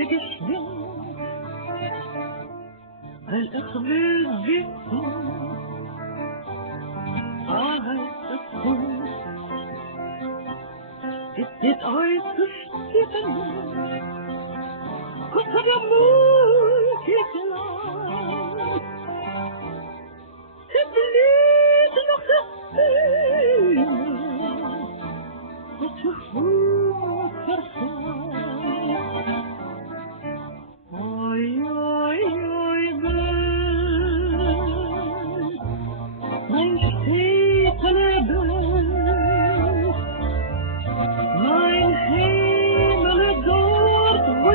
mir geschwind, weil es will wissen, als es uns ist jetzt äußerst stippen, unter der mutige Land. Es blüht noch das Blühen, was zuvor verfallen. Oi, oi, oi, Welt, mein stetener Welt, mein Himmel dort, wo